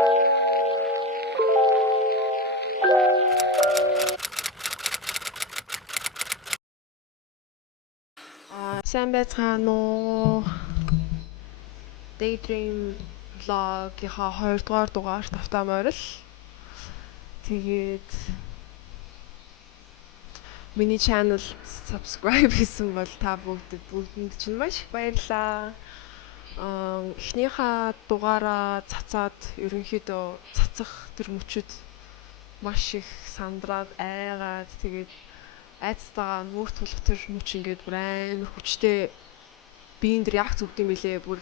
Сайн байцгаана уу? Daydream vlog-ийнхаа 2 дугаар дугаарт автаа морил. Тэгээд миний channel subscribe хийсэн бол та бүгдэнд чинь маш их баярлалаа. Эхнийхээ дугаараа цацаад ерөнхийдөө цацах тэр мөчөд маш их сандраад айгаад тэгээд айцтайгаа нүүрт тулах тэр мөч ингээд бүр амар хүчтэй биеийн дээр яг зүгдэм билээ бүр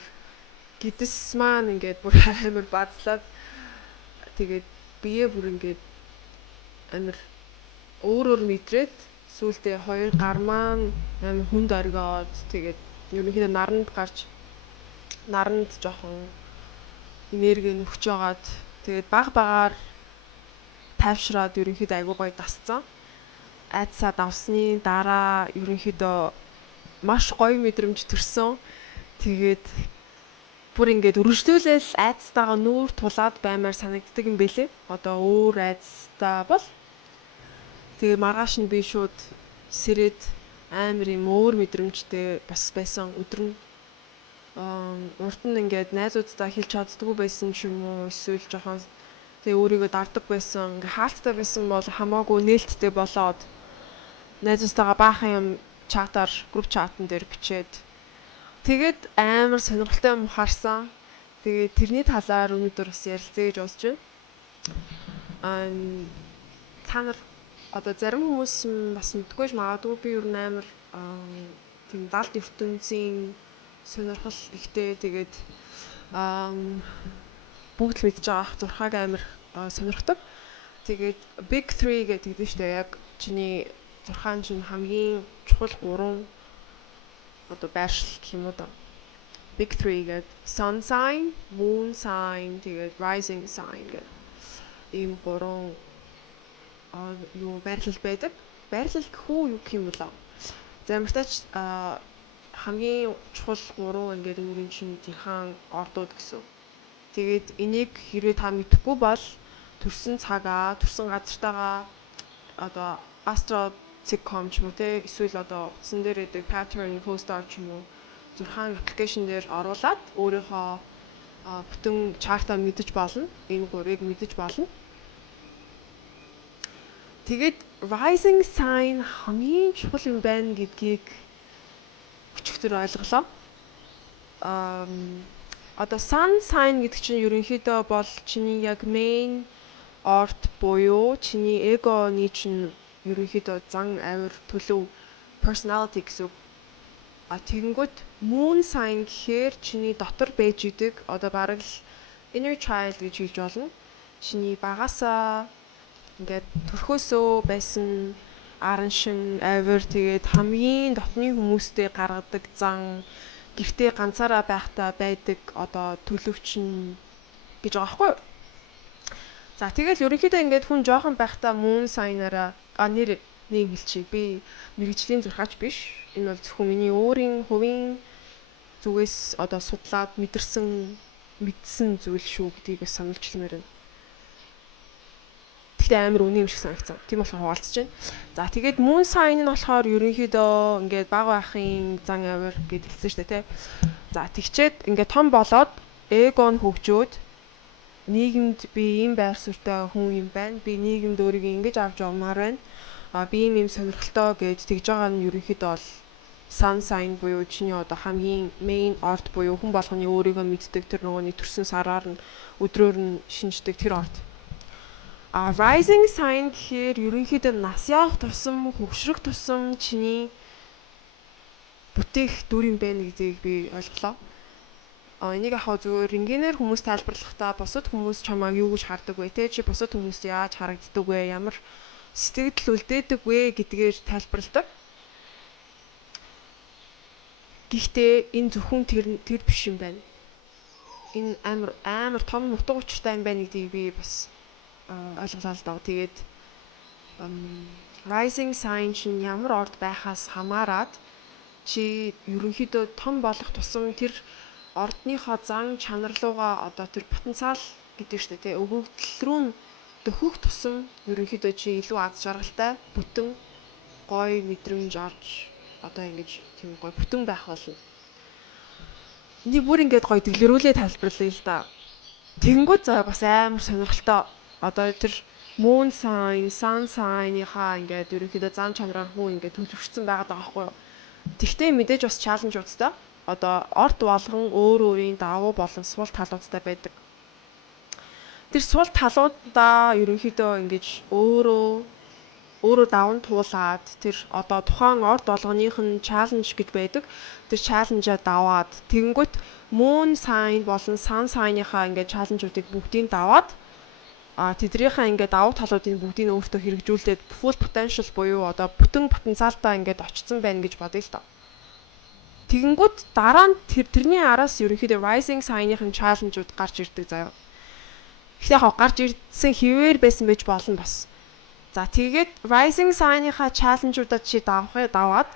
гидс маань ингээд бүр амар бадлаад тэгээд бие бүр ингээд амар өөр мэдрээд сүүлдээ хоёр гар маань амар хүнд оргиод тэгээд ерөнхийдөө наранд жоохон энерги нөхж байгаад тэгээд багаар тайвшраад ерөнхийдөө айгуу гоё дасцсан. Айцсаа давсны дараа ерөнхийдөө маш гоё мэдрэмж төрсөн. Тэгээд бүр ингээд өргөжлүүлэл айцтайгаа нүүр тулаад баймаар санагддаг юм бэлээ. Одоо өөр айцтай бол тэгээ маргааш нь би шууд сэрээд амар юм өөр мэдрэмжтэй бас байсан өдөр нь урд нь ингээд найзуудтай хэлж чаддгүй байсан ч юм уу эсвэл жоохон тэгээ өөрийгөө дардаг байсан. Ингээ хаалттай байсан бол хамаагүй нээлттэй болоод найзуудтайгаа баахан юм чатаар групп чатан дээр бичээд тэгээд амар сонирхолтой юм харсан. Тэгээд тэрний талаар өнөөдөр бас ярилцъя гэж бодож байна. Та нар одоо зарим хүмүүс бас мэдгүй ч магадгүй би ер нь амар тийм далд ертөнцийн сонирхол ихтэй тэгээд бүгд л мэдж байгаа зурхааг амар сонирхдаг. Тэгээд Big 3 гэдэг нь шүү дээ. Яг чиний зурхаан чинь хамгийн чухал 3 одоо байршил гэх юм уу да. Big 3 гэдэг sun sign, moon sign, тэгээд rising sign гэдэг ийм 3 юу байрлал байдаг. Байрлал гэхүү юу гэх юм бол замартаач хамгийн чухал 3 ингээд өөрийн чинь зинхан ордууд гэсэн. Тэгээд энийг хэрвээ та мэдэхгүй бол төрсэн цагаа, төрсэн газартаагаа одоо astro.com ч юм уу те эсвэл одоо утсан дээр гэдэг pattern poster ч юм уу зурхаан аппликейшн дээр оруулаад өөрийнхөө бүтэн чартаа мэдэж болно. Энэ 3-ыг мэдэж болно. Тэгээд rising sign хамгийн чухал юм байна гэдгийг өчигдөр ойлголоо. Одоо sun sign гэдэг чинь ерөнхийдөө бол чиний яг main орд буюу чиний эгоны чинь ерөнхийдөө зан авир төлөв personality гэсэн. Тэгэнгүүт moon sign гэхээр чиний дотор байж идэг одоо бараг л inner child гэж хэлж болно. Чиний багасаа ингээд төрхөөсөө байсан аран шин авир тэгээд хамгийн дотны хүмүүстэй гаргадаг зан гэртээ ганцаараа байхдаа байдаг одоо төлөвчин гэж байгаа байхгүй юу? За тэгэл ерөнхийдөө ингээд хүн жоохон байхдаа moon sign-аараа нэр нэг хэлчихье. Би мэрэгжлийн зурхаач биш. Энэ бол зөвхөн миний өөрийн хувийн зүгээс одоо судлаад мэдсэн зүйл шүү гэдгийг бас сануулчилмаар байна. Тэгтээ амар үнэн юм шиг санагцсан. Тийм болохоор хуваалцаж байна. За тэгээд moon sign нь болохоор ерөнхийдөө ингээд баг байхын зан авир гэж хэлсэн шүү дээ, тэ. За тэгчээд ингээд том болоод эго нь хөгжөөд нийгэмд би ийм байр суурьтай хүн юм байна. Би нийгэмд өөрийгөө ингэж авч явмаар байна. Би ийм сонирхолтой гэж тэгж байгаа нь ерөнхийдөө бол sun sign буюу чиний одоо хамгийн main орд буюу хүн болгоны өөрийгөө мэддэг тэр нөгөөний төрсөн сараар нь өдрөөр нь шинждэг тэр орд. Rising sign гэхээр ерөнхийдөө нас явах тусам хөгшрөх тусам чиний бүтээх дүр юм байна гэдгийг би ойлголоо. Энийг яг зүгээр энгийнээр хүмүүс тайлбарлахдаа бусад хүмүүс чамайг юу гэж хардаг вэ те чи бусад хүмүүст яаж харагддаг вэ ямар сэтгэл үлдээдэг вэ гэдгээр тайлбарладаг. Гэхдээ энэ зөвхөн тэр биш юм байна. Энэ амар том утга учиртай юм байна гэдгийг би бас ойлголоо л доо. Тэгээд rising sign чинь ямар орд байхаас хамаарат чи ерөнхийдөө том болох тусам тэр ордныхоо зан чанар руугаа одоо тэр потенциал гэдэг шүү дээ. Өгөгдөл рүү дөхөх тусам ерөнхийдөө чи илүү аз жаргалтай, бүтэн, гоё мэдрэмж авч одоо ингэж тийм гоё бүтэн байх болно. Энийг бүр ингэж гоё дэлгэрүүлээ тайлбарлая л да. Тэнгүүд заа бас амар сонирхолтой. Одоо тэр moon sign, sun sign-ийнхаа ингээд ерөнхийдөө зан чанараар хүн ингээд төлөвшсөн байгаа байхгүй юу? Тэгтээ мэдээж бас чаленжуудтай. Одоо орд болгон өөр өөрийн давуу болон сул талуудтай байдаг. Тэр сул талуудаа ерөнхийдөө ингэж өөрөө даван туулаад тэр одоо тухайн орд болгоных нь чаленж гэж байдаг. Тэр чаленжаа даваад тэгэнгүүт moon sign болон sun sign-ийнхаа ингээд чаленжуудыг бүгдийг даваад тэднийхээ ингээд давуу талуудыг бүгдийг өөртөө хэрэгжүүлээд full potential буюу одоо бүтэн потенциалтай ингээд очсон байна гэж бодъё л доо. Тэгэнгүүт дараа нь тэрний араас ерөнхийдөө rising sign-ийн чаленжууд гарч ирдэг заяа. Гэхдээ яг гарч ирсэн хിവэр байсан байж болно бас. За тэгээд rising sign-ийнхаа чаленжуудад чи даваад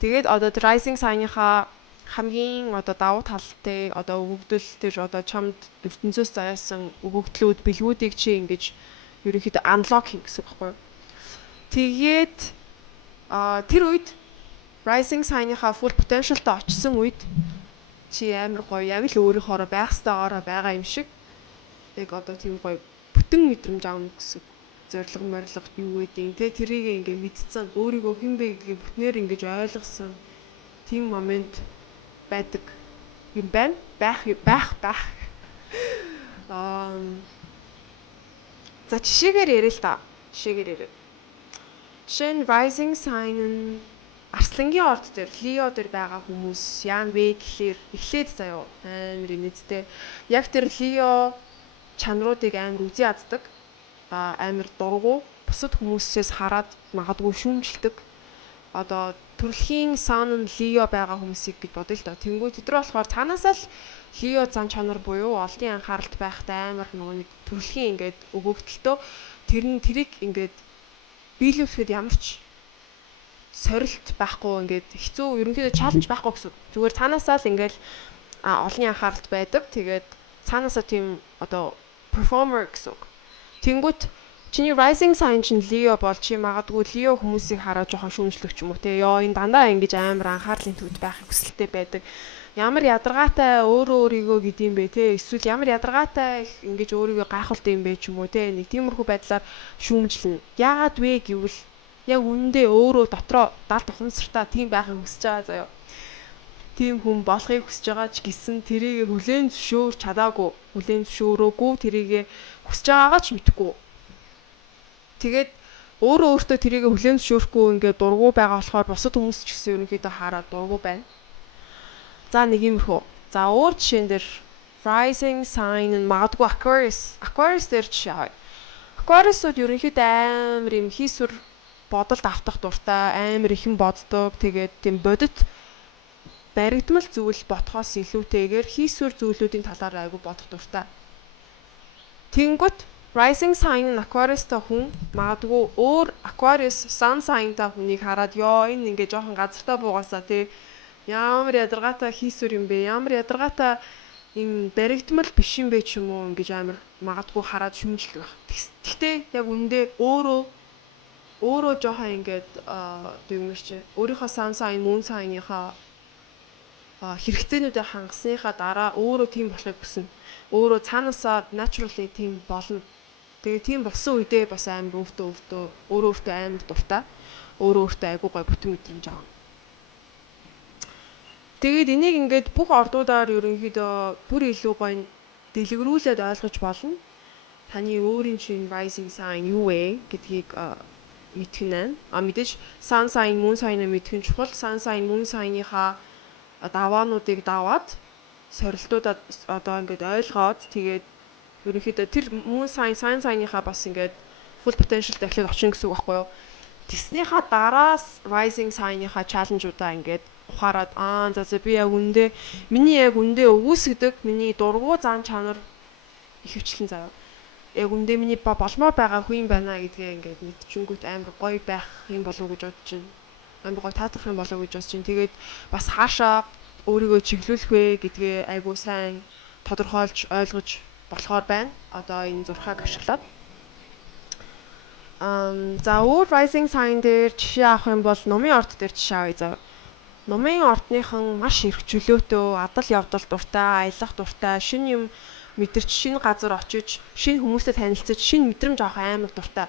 тэгээд одоо rising sign-ийнхаа хамгийн одоо давуу талтай одоо өгөгдөл тэр одоо чамд ертөнцөөс заяасан өгөгдлүүд бэлгүүдийг чи ингэж ерөнхийдөө unlock хийн гэсэн үг байхгүй юу. Тэгээд тэр үед rising sign-ийнхаа full potential-тай очсон үед чи амар гоё яг л өөрийнхоороо байх стагаараа байгаа юм шиг яг одоо тийм гоё бүтэн мэдрэмж аавна гэсэн зориг морилгот юу гэдэг те тэрийг ингээ мэдсэн өөрийгөө хэн бэ гэдгийг бүтнээр ингэж ойлгосон тийм момент байдаг юм байна. Байх. За жишээгээр ярил л да. Жишээ нь rising sign нь Арслангийн орд дээр Лео дээр байгаа хүмүүс яан вэ гэхээр эхлээд заяа амар инээдтэй. Яг тэр Лео чанаруудыг амар үзий яддаг. Амар дургу бусад хүмүүсээс хараад магадгүй шүүмжилдэг. Одоо төрөлхийн сан нь Лео байгаа хүмүүсийг гэж бодъё л доо. Тэнгүү тэдэр болохоор цаанаасаа л Лео зан чанар буюу олдын анхааралд байхтай амар нэг төрөлхийн ингээд өгөгдөлтөө тэрийг ингээд биелүүлэхэд ямар ч сорилт байхгүй ингээд хэцүү ерөнхийдөө чаленж байхгүй гэсэн. Зүгээр цаанаасаа л ингээд олонний анхааралд байдаг. Тэгээд цаанаасаа тийм одоо performer гэсэн. Тэнгүүт чиний rising sign чинь Leo бол чи магадгүй Leo хүмүүсийг хараад жоохон шүүмжлэх ч юм уу те. Ёо энэ дандаа ингэж амар анхаарлын төвд байх хүсэлтэй байдаг. Ямар ядаргаатай өөрийгөө гэдэм бэ те. Эсвэл ямар ядаргаатай ингэж өөрийгөө гайхуулдаг юм бэ ч юм уу те. Нэг тиймэрхүү байдлаар шүүмжлэнэ. Яагаад вэ гэвэл яг үнэндээ өөрөө дотроо далд ухамсартаа тийм байхыг хүсэж байгаа заяа. Тийм хүн болохыг хүсэж байгаа ч гэсэн тэрийг хүлээн зөвшөөрч чадаагүй, хүлээн зөвшөөрөөгүй, тэрийг хүсэж байгаагаа ч мэдгүй. Тэгээд өөртөө тэрийг хүлээн зөвшөөрөхгүй ингээд дургу байгаа болохоор бусад хүмүүс ч гэсэн ерөнхийдөө хараад дургу байна. За нэг юмрхүү. За өөр жишээн дээр rising sign нь магадгүй Aquarius дээр жишээ авъя. Aquarius-ууд ерөнхийдөө амар юм хийсвэр бодолд автах дуртай, амар ихэн боддог. Тэгээд тийм бодит баригдмал зүйл ботхоос илүүтэйгээр хийсвэр зүйлүүдийн талаар айгу бодох дуртай. Тэнгүүт rising sign нь Aquarius-тай хүн магадгүй өөр Aquarius sun sign-тай хүнийг хараад ёо энэ ингээ жоохон газартаа буугаасаа тий ямар ядаргаатай хийсвэр юм бэ? Ямар ядаргаатай энэ баригдмал биш юм бэ ч юм уу ингэж амар магадгүй хараад шүмжилдэг байх. Гэхдээ яг үндэ өөрөө жоохон ингээд дэгмэрч өөрийнхөө sun sign, moon sign-ийнхаа хэрэгцээнүүдээ хангасныхаа дараа өөрөө тийм болохыг хүснэ. Өөрөө цаанаасаа naturally тийм болно. Тэгээ тийм болсон үедээ бас амар өөртөө амар дуртай. Өөртөө айгуу гой бүтэн мэдрэмж авна. Тэгээд энийг ингээд бүх ордуудаар ерөнхийдөө бүр илүү гоё дэлгэрүүлээд ойлгож болно. Таны өөрийн чинь rising sign юу вэ гэдгийг мэдэх нь. Мэдээж sun sign, moon sign мэдэх нь чухал. Sun sign, moon sign-ийнхаа даваануудыг даваад сорилтуудад одоо ингээд ойлгоод тэгээд ерөнхийдөө тэр moon sign, sun sign-ийнхаа бас ингээд full potential дахиад очин гэсэн үг байхгүй юу? Тэснийхаа дараас rising sign-ийнхаа чаленжуудаа ингээд ухаарад за би яг үндэ миний яг үндэ өгөөсгдөг миний дургу зан чанар ихэвчлэн заяа. Яг үндэ миний болмоор байгаа хүн байна гэдгээ ингээд мэдчихэнгүүт амар гоё байх юм болов уу гэж бодож байна. Амар гоё таатах юм болов уу гэж бодож байна. Тэгээд бас хаашаа өөрийгөө чиглүүлэх вэ гэдгээ айгуу сайн тодорхойлж ойлгож болохоор байна. Одоо энэ зурхааг ашиглаад. За өөр rising sign дээр жишээ авах юм бол номын орд дээр жишээ авъя заа. Номын ордныхан маш их чөлөөтэй, адал явдал дуртай, аялах дуртай, шинэ юм мэдэрч, шинэ газар очиж, шинэ хүмүүстэй танилцаж, шинэ мэдрэмж авах амар дуртай.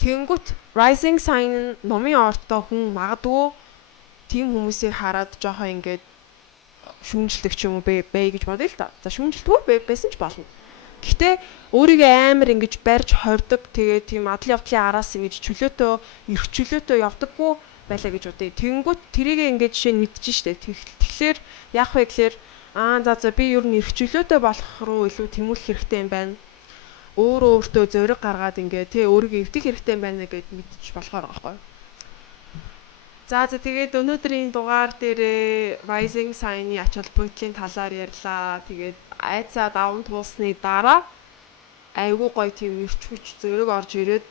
Тэнгүүт rising sign номын ордоо хүн магадгүй тийм хүмүүсийг хараад жоохон ингээд шүүмжилдэг ч юм уу бэ гэж бодъё л та. За шүүмжилдэггүй байсан ч болно. Гэхдээ өөрийгөө амар ингэж барьж хордог, тэгээд тийм адал явдлын араас ингэж чөлөөтэй, эрх чөлөөтэй явдаггүй байлаа гэж бодъё. Тэнгүүт тэрийг ингээд жишээ нь мэдчихэж штэ. Тэгэхээр яах вэ гэхээр за би ер нь эрх чөлөөтэй болох руу илүү тэмүүлэх хэрэгтэй юм байна. Өөртөө зориг гаргаад ингээд тий өөрийгөө эвдэх хэрэгтэй юм байна гэж мэдчих болохоор байгаа байхгүй. За тэгээд өнөөдрийн дугаар дээр rising sign-ы ач холбогдлын талаар ярьлаа. Тэгээд айцаа даван туулсны дараа айгүй гоё тийм эрч хүч зориг орж ирээд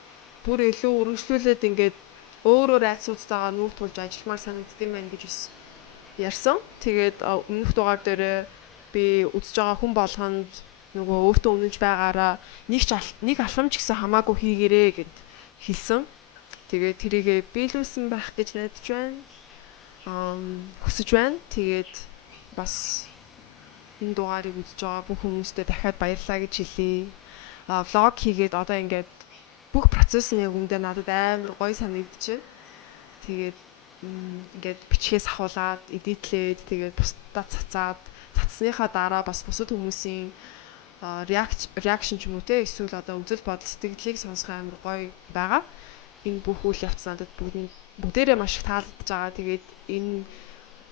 бүр илүү үргэлжлүүлээд ингээд өөрөөр айцуудтайгаа нүүр тулж ажилламаар санагддсан байна гэж ярьсан. Тэгээд өмнөх дугаар дээр би үзэж байгаа хүн болгонд нөгөө өөртөө үнэнч байгаараа нэг алхамч гэсэн хамаагүй хийгэрээ гэд хэлсэн. Тэгээд тэрийгэ биелүүлсэн байх гэж найдаж байна. Хүсэж байна. Тэгээд бас энэ дугаарыг үзэж байгаа бүх хүмүүстээ дахиад баярлалаа гэж хэлье. Влог хийгээд одоо ингээд бүх процесс нь яг үндэ надад амар гоё санагдчихэв. Тэгээд ингээд бичгээс ахуулаад, эдитлээд, тэгээд бусдад цацсныхаа дараа бас бусад хүмүүсийн реакшн ч юм уу те эсвэл одоо үзэл бодол сэтгэлийг сонсох амар гоё байгаа. Энэ бүх үйл явц надад бүгдээрээ маш их таалагдж байгаа. Тэгээд энэ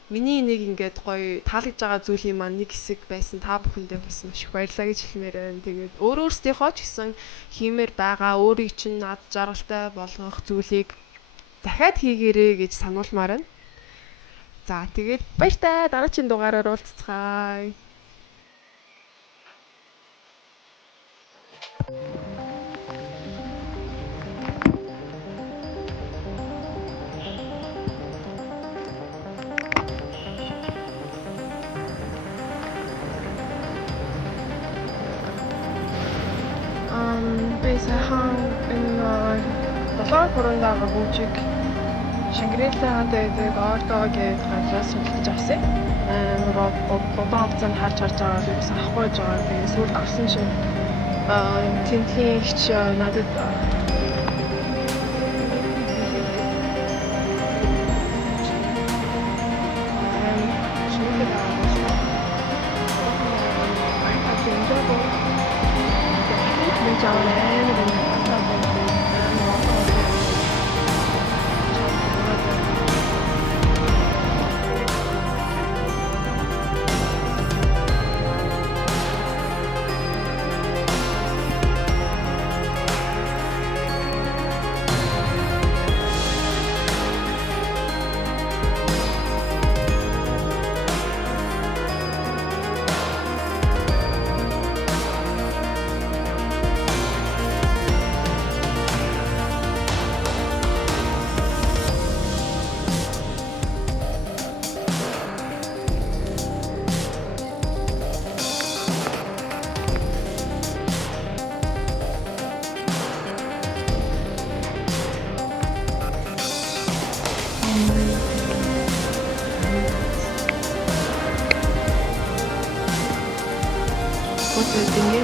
миний нэг ингээд гоё таалагдж байгаа зүйлийн маань нэг хэсэг байсан та бүхэндээ бас маш их баярлалаа гэж хэлмээр байна. Тэгээд өөрөөсдийнхөө ч гэсэн хиймээр байгаа өөрийг чинь над жаргалтай болгох зүйлийг дахиад хийгээрэй гэж сануулмаар байна. За тэгээд баяртай дараагийн дугаараар уулзцгаая. Би сайхан энэ 7 хүрээндээ гүйжиг Шангрилаанд байдаг Ордо гэж газраас судалж авсан. Амар удаан хугацаанд харж байгаа би бас авахгүй байж байгаа. Тэгээд сүүлд авсан чинь тэмдгийн ихч надад Dinge,